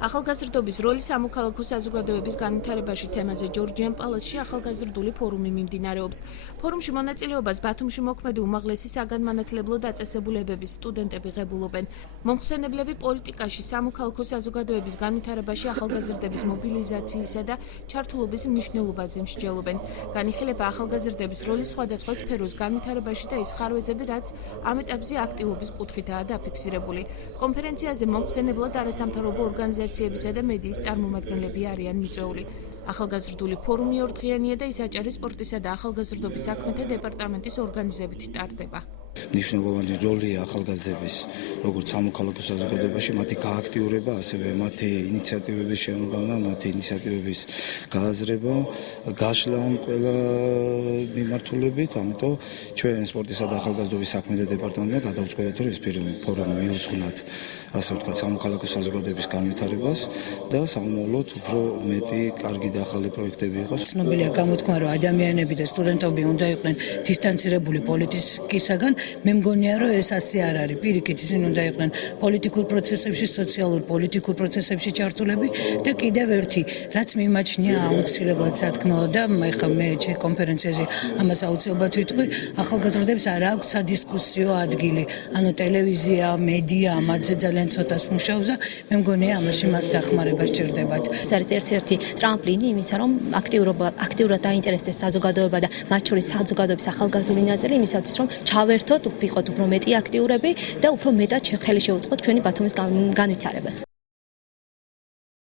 ახალგაზრდობის როლი სამოქალაქო საზოგადოების განვითარებაში თემაზე ჯორჯიან პალასში ახალგაზრდული ფორუმი მიმდინარეობს. ფორუმში მონაწილეობას ბათუმში მოქმედი უმაღლესი საგანმანათლებლო დაწესებულებების სტუდენტები ღებულობენ. მომხსენებლები პოლიტიკაში სამოქალაქო საზოგადოების განვითარებაში ახალგაზრდების მობილიზაციისა და ჩართულობის მნიშვნელობაზე მსჯელობენ. განიხილება ახალგაზრდების როლის სხვადასხვა სფეროს განვითარებაში და ის ხარვეზები, რაც ამ ეტაპზე აქტივობის კუთხითაა დაფიქსირებული. კონფერენციაზე მომხსენებლად არასამთავრობო ორგანიზაციებისა და მედიის წარმომადგენლები არიან მიწვეული. ახალგაზრდული ფორუმი ორდღიანია და ის აჭარის სპორტისა და ახალგაზრდობის საქმეთა დეპარტამენტის ორგანიზებით ტარდება. მნიშვნელოვანი როლია ახალგაზრდების, როგორც სამოქალაქო საზოგადოებაში, მათი გააქტიურება, ასევე მათი ინიციატივების შემოგავნა, მათი ინიციატივების გააზრება, გაშლა ამ ყველა მიმართულებით, ამიტომ ჩვენ სპორტისა და ახალგაზრდობის საქმეთა დეპარტამენტმა გადავწყვეტა, რომ ეს ფორუმი მიუძღვნათ, ასე ვთქვათ, სამოქალაქო საზოგადოების განვითარებას და სამომავლოდ უფრო მეტი კარგი და ახალი პროექტები იყოს. ცნობილია გამოთქმა, რომ ადამიანები და სტუდენტები უნდა იყვნენ დისტანცირებული პოლიტიკისაგან. მე მგონია, რომ ეს ასე არ არის. პირიქით, ისინი უნდა იყვნენ პოლიტიკურ პროცესებში, სოციალურ პოლიტიკურ პროცესებში ჩართულები და კიდევ ერთი, რაც მიმაჩნია აუცილებლად სათქმელად და ეხლა მე კონფერენციაზე ამას აუცილებლად ვიტყვი, ახალგაზრდებს არ აქვს სადისკუსიო ადგილი. ანუ ტელევიზია, მედია ამაზე ძალიან ცოტას მუშაობს და მე მგონია ამაში მათ დახმარება სჭირდებათ. ეს არის ერთ-ერთი ტრამპლინი იმისა, რომ აქტიურად დაინტერესდეს საზოგადოება და მათ შორის საზოგადოების ახალგაზრული ნაწილი იმისათვის, რომ ჩავერთოთ, ვიყოთ უფრო მეტი აქტიურები და უფრო მეტად ხელი შევუწყოთ ჩვენი ბათუმის განვითარებას.